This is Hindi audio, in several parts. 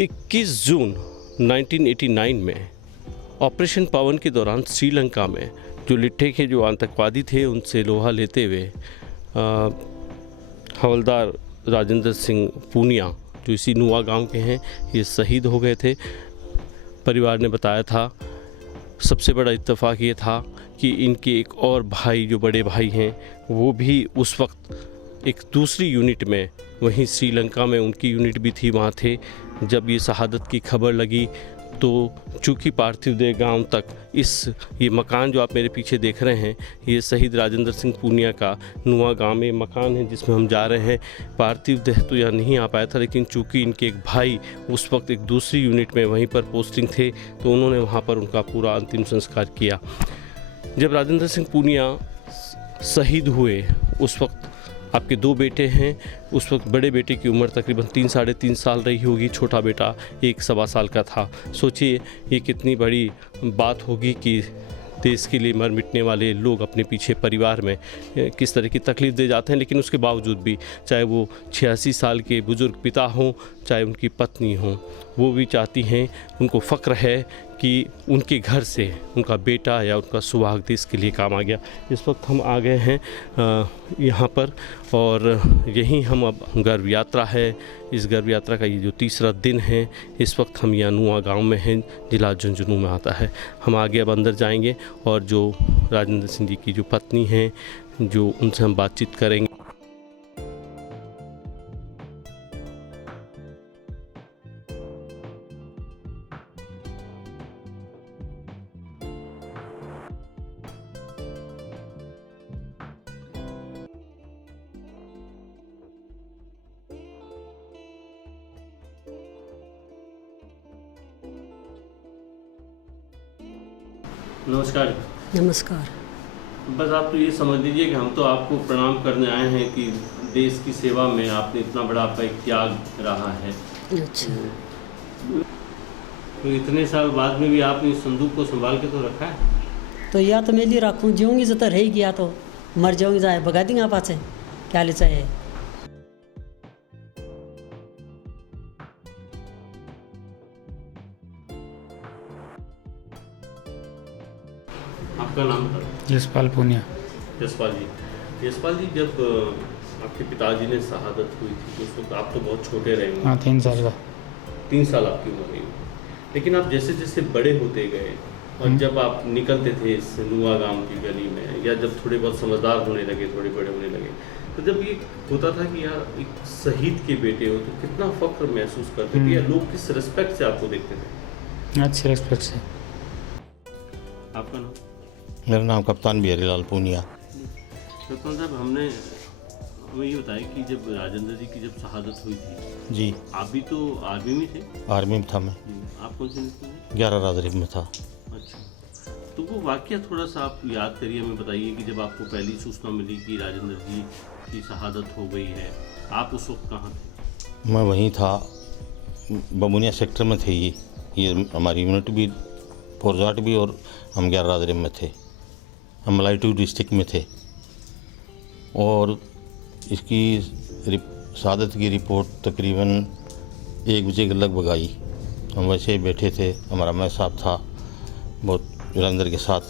21 जून 1989 में ऑपरेशन पवन के दौरान श्रीलंका में जो लिट्टे के जो आतंकवादी थे उनसे लोहा लेते हुए हवलदार राजेंद्र सिंह पूनिया जो इसी नुआ गांव के हैं, ये शहीद हो गए थे। परिवार ने बताया था, सबसे बड़ा इत्तेफाक ये था कि इनके एक और भाई जो बड़े भाई हैं वो भी उस वक्त एक दूसरी यूनिट में, वहीं श्रीलंका में उनकी यूनिट भी थी, वहाँ थे। जब ये शहादत की खबर लगी तो चूँकि पार्थिव देह गांव तक ये मकान जो आप मेरे पीछे देख रहे हैं, ये शहीद राजेंद्र सिंह पूनिया का नुआ गांव में मकान है जिसमें हम जा रहे हैं। पार्थिव देह तो यहाँ नहीं आ पाया था, लेकिन चूँकि इनके एक भाई उस वक्त एक दूसरी यूनिट में वहीं पर पोस्टिंग थे तो उन्होंने वहाँ पर उनका पूरा अंतिम संस्कार किया। जब राजेंद्र सिंह पूनिया शहीद हुए उस वक्त आपके दो बेटे हैं। उस वक्त बड़े बेटे की उम्र तकरीबन 3-3.5 साल रही होगी, छोटा बेटा 1-1.25 साल का था। सोचिए ये कितनी बड़ी बात होगी कि देश के लिए मर मिटने वाले लोग अपने पीछे परिवार में किस तरह की तकलीफ़ दे जाते हैं। लेकिन उसके बावजूद भी, चाहे वो 86 साल के बुज़ुर्ग पिता हों, चाहे उनकी पत्नी हों, वो भी चाहती हैं, उनको फ़ख्र है कि उनके घर से उनका बेटा या उनका सुहाग देश के लिए काम आ गया। इस वक्त हम आ गए हैं यहाँ पर और यहीं हम अब गर्व यात्रा है, इस गर्व यात्रा का ये जो तीसरा दिन है, इस वक्त हम यहाँ नुआ गांव में हैं, जिला झुंझुनू में आता है। हम आगे अब अंदर जाएंगे और जो राजेंद्र सिंह जी की जो पत्नी हैं, जो उनसे हम बातचीत करेंगे। नमस्कार। नमस्कार। बस आप तो ये समझ लीजिए कि हम तो आपको प्रणाम करने आए हैं कि देश की सेवा में आपने इतना बड़ा आपका एक त्याग रहा है। अच्छा। तो इतने साल बाद में भी आपने इस संदूक को संभाल के तो रखा है। तो या तो मैं लिए रखूँ, जीऊँगी जो तो रहेगी, या तो मर जाऊँगी, जाए भगा देंगे आप से क्या ले चाहिए। आपका नाम था? यशपाल पूनिया। यशपाल जी, जब आपके पिताजी ने शहादत हुई थी तो उस वक्त आप तो बहुत छोटे रहे होंगे। हाँ, 3 साल का। 3 साल आपकी उम्र हुई। लेकिन आप जैसे जैसे बड़े होते गए और जब आप निकलते थे इस नुआ गांव की गली में, या जब थोड़े बहुत समझदार होने लगे, थोड़े बड़े होने लगे, तो जब ये होता था कि यार एक शहीद के बेटे हो, तो कितना फ़ख्र महसूस करते थे, या लोग किस रिस्पेक्ट से आपको देखते थे? अच्छे रिस्पेक्ट से। आपका नाम? मेरा नाम कप्तान बिहारीलाल पूनिया। कप्तान साहब, हमें ये बताया कि जब राजेंद्र जी की जब शहादत हुई थी जी, आप भी तो आर्मी में थे? आर्मी में था मैं। आप कौन से मिनिस्टर में? 11 राजरीफ में था। अच्छा, तो वो वाकया थोड़ा सा आप याद करिए, हमें बताइए कि जब आपको पहली सूचना मिली कि राजेंद्र जी की शहादत हो गई है, आप उस वक्त कहाँ थे? मैं वहीं था, बमुनिया सेक्टर में थे। ये हमारी यूनिट भी, फोर्जाट भी, और हम 11 राजरीफ में थे। हम मलाइटू डिस्ट्रिक्ट में थे और इसकी शहादत की रिपोर्ट तकरीबन 1 बजे के लगभग आई। हम वैसे ही बैठे थे, हमारा मैं साहब था बहुत वीरेंद्र के साथ,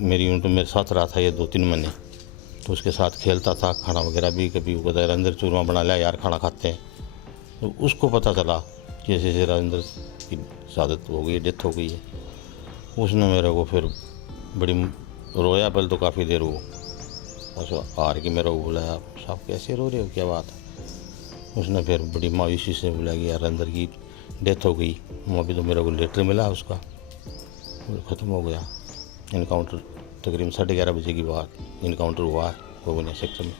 मेरी यूनिट मेरे साथ रहा था ये 2-3 महीने, तो उसके साथ खेलता था, खाना वगैरह भी कभी वो कहता वीरेंद्र चूरमा बना लिया यार, खाना खाते हैं। तो उसको पता चला कि जैसे जैसे राजेंद्र की शहादत हो गई, डेथ हो गई है। उसने मेरे को फिर बड़ी रोया, पहले तो काफ़ी देर वो बस हार के मेरे को बुलाया, साहब कैसे रो रहे हो, क्या बात है। उसने फिर बड़ी मायूसी से बोला कि यार अंदर की डेथ हो गई। वहाँ भी तो मेरे को लेटर मिला उसका, ख़त्म हो गया। इनकाउंटर तकरीबन 11:30 बजे की बात इनकाउंटर हुआ है बमुनिया सेक्टर में।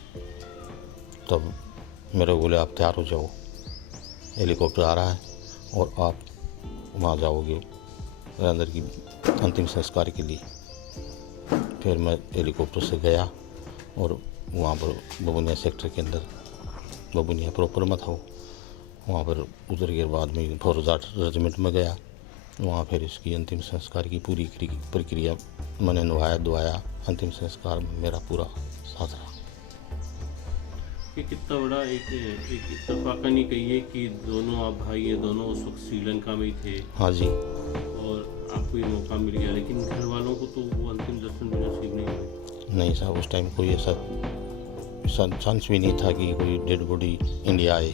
तब मेरे को बोले आप तैयार हो जाओ, हेलीकॉप्टर आ रहा है और आप वहाँ जाओगे अंदर की अंतिम संस्कार के लिए। फिर मैं हेलीकॉप्टर से गया और वहाँ पर बमुनिया सेक्टर के अंदर, बमुनिया प्रॉपर में था, वहाँ पर उतर के बाद में फौरजाट रेजिमेंट में गया। वहाँ फिर इसकी अंतिम संस्कार की पूरी प्रक्रिया मैंने नहाया धोया। अंतिम संस्कार में मेरा पूरा साथ रहा। कि कितना बड़ा एक इत्तेफाक नहीं कहिए कि दोनों आप भाई हैं, दोनों उस वक्त श्रीलंका में ही थे हाँ जी। और आपको ये मौका मिल गया, लेकिन घर वालों को तो वो अंतिम दर्शन भी नसीब नहीं हुए। नहीं साहब, उस टाइम कोई ऐसा चांस भी नहीं था कि कोई डेड बॉडी इंडिया आए।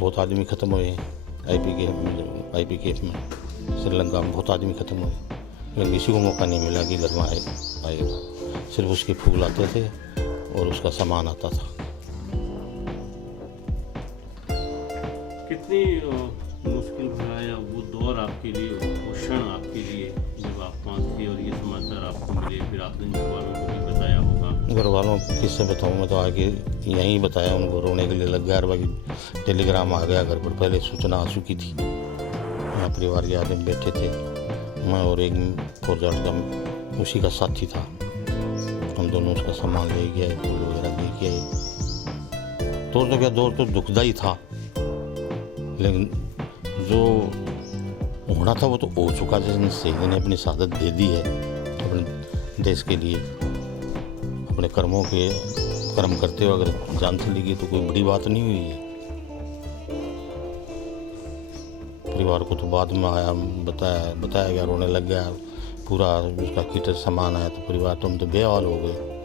बहुत आदमी ख़त्म हुए IPKF में, श्रीलंका में बहुत आदमी ख़त्म हुए, लेकिन किसी को मौका नहीं मिला कि घर में आएगा। सिर्फ उसके फूल आते थे और उसका सामान आता था। कितनी मुश्किल भरा या वो दौर आपके लिए, वो क्षण आपके लिए जब आप वहाँ थे और ये समाचार आपको मिले, फिर आपने घर वालों को भी बताया होगा? घर वालों को किससे बताऊँ, मैं तो आके यहीं बताया, उनको रोने के लिए लग गया। 4 टेलीग्राम आ गया घर पर, पहले सूचना आ चुकी थी। यहाँ परिवार के आदमी बैठे थे, मैं और एक फौजाट का उसी का साथी था। हम दोनों उसका सामान ले गए, फूल वगैरह दे के आए। तो क्या दौर तो दुखदाई था, लेकिन जो होना था वो तो हो चुका। जिसने शहीद ने अपनी शहादत दे दी है अपने देश के लिए, अपने कर्म करते हुए अगर जान चली गई तो कोई बड़ी बात नहीं हुई है। परिवार को तो बाद में आया बताया गया, रोने लग गया। पूरा उसका कीटर सामान आया तो परिवार तो हम तो बेहाल हो गए।